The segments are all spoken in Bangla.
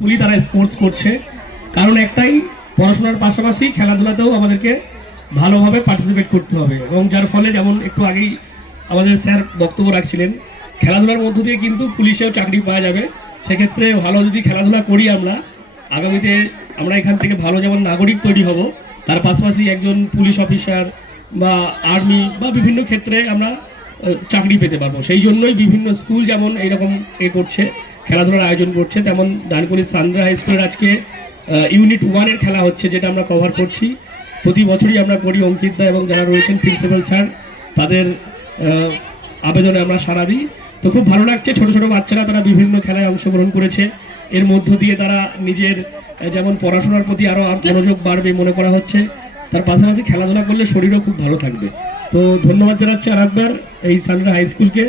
স্কুলই তারা স্পোর্টস করছে। কারণ একটাই, পড়াশোনার পাশাপাশি খেলাধুলাতেও আমাদেরকে ভালোভাবে পার্টিসিপেট করতে হবে। এবং যার ফলে যেমন একটু আগেই আমাদের স্যার বক্তব্য রাখছিলেন, খেলাধুলার মধ্য দিয়ে কিন্তু পুলিশেও চাকরি পাওয়া যাবে। সেক্ষেত্রে ভালো যদি খেলাধুলা করি আমরা, আগামীতে আমরা এখান থেকে ভালো যেমন নাগরিক তৈরি হব, তার পাশাপাশি একজন পুলিশ অফিসার বা আর্মি বা বিভিন্ন ক্ষেত্রে আমরা চাকরি পেতে পারব। সেই জন্যই বিভিন্ন স্কুল যেমন এইরকম এ করছে। খেলাধুলার আয়োজন করছে। তেমন ডানকুনি সান্দ্রা হাই স্কুলের আজকে ইউনিট ওয়ানের খেলা হচ্ছে যেটা আমরা কভার করছি। প্রতি বছরই আমরা করি, অঙ্কিত দা এবং যারা রয়েছেন প্রিন্সিপাল স্যার তাদের আবেদনে আমরা সারা দিই। তো খুব ভালো লাগছে, ছোট ছোট বাচ্চারা তারা বিভিন্ন খেলায় অংশগ্রহণ করেছে। এর মধ্য দিয়ে তারা নিজের যেমন পড়াশোনার প্রতি আরও মনোযোগ বাড়বে মনে করা হচ্ছে। তার পাশাপাশি খেলাধুলা করলে শরীরও খুব ভালো থাকবে। তো ধন্যবাদ জানাচ্ছি আর একবার এই সান্দ্রা হাই স্কুলকে।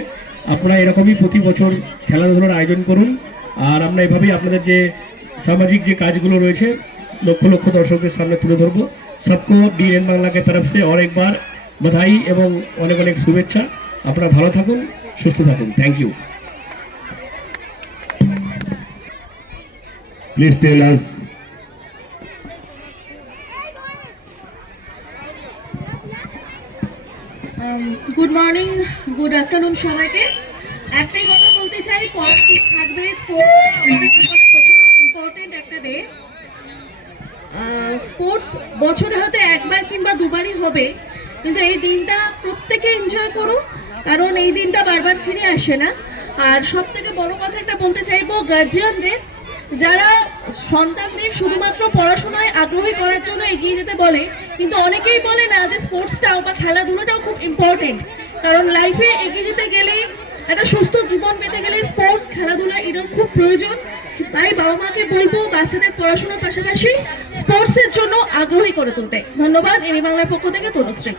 আপনারা এরকমই প্রতি বছর খেলাধুলার আয়োজন করুন। আর আমরা এভাবেই আপনাদের যে সামাজিক যে কাজগুলো রয়েছে, লক্ষ লক্ষ দর্শকদের সামনে তুলে ধরবো। সবকো ডিএন বাংলাকে তরফ সে অনেকবার বাধাই এবং অনেক অনেক শুভেচ্ছা। আপনারা ভালো থাকুন, সুস্থ থাকুন। Thank you us good morning good afternoon সবাইকে। একটাই কথা বলতে চাই থাকবে স্পোর্টস ইম্পর্টেন্ট একটা স্পোর্টস বছরে হয়তো একবার কিংবা দুবারই হবে, কিন্তু এই দিনটা প্রত্যেকে এনজয় করুন কারণ এই দিনটা বারবার ফিরে আসে না। আর সব থেকে বড় কথা একটা বলতে চাইব গার্জিয়ানদের যারা সন্তানদের শুধুমাত্র পড়াশোনায় আগ্রহী করার জন্য এগিয়ে যেতে বলে, কিন্তু অনেকেই বলে না যে স্পোর্টসটাও বা খেলাধুলাটাও খুব ইম্পর্টেন্ট কারণ লাইফে এগিয়ে যেতে গেলে একটা সুস্থ জীবন পেতে গেলে স্পোর্টস খেলাধুলা এরকম খুব প্রয়োজন। তাই বাবা মাকে বলব, বাচ্চাদের পড়াশোনার পাশাপাশি স্পোর্টসের জন্য আগ্রহী করে তুলতে। ধন্যবাদ এনি বাংলার পক্ষ থেকে তনুশ্রী।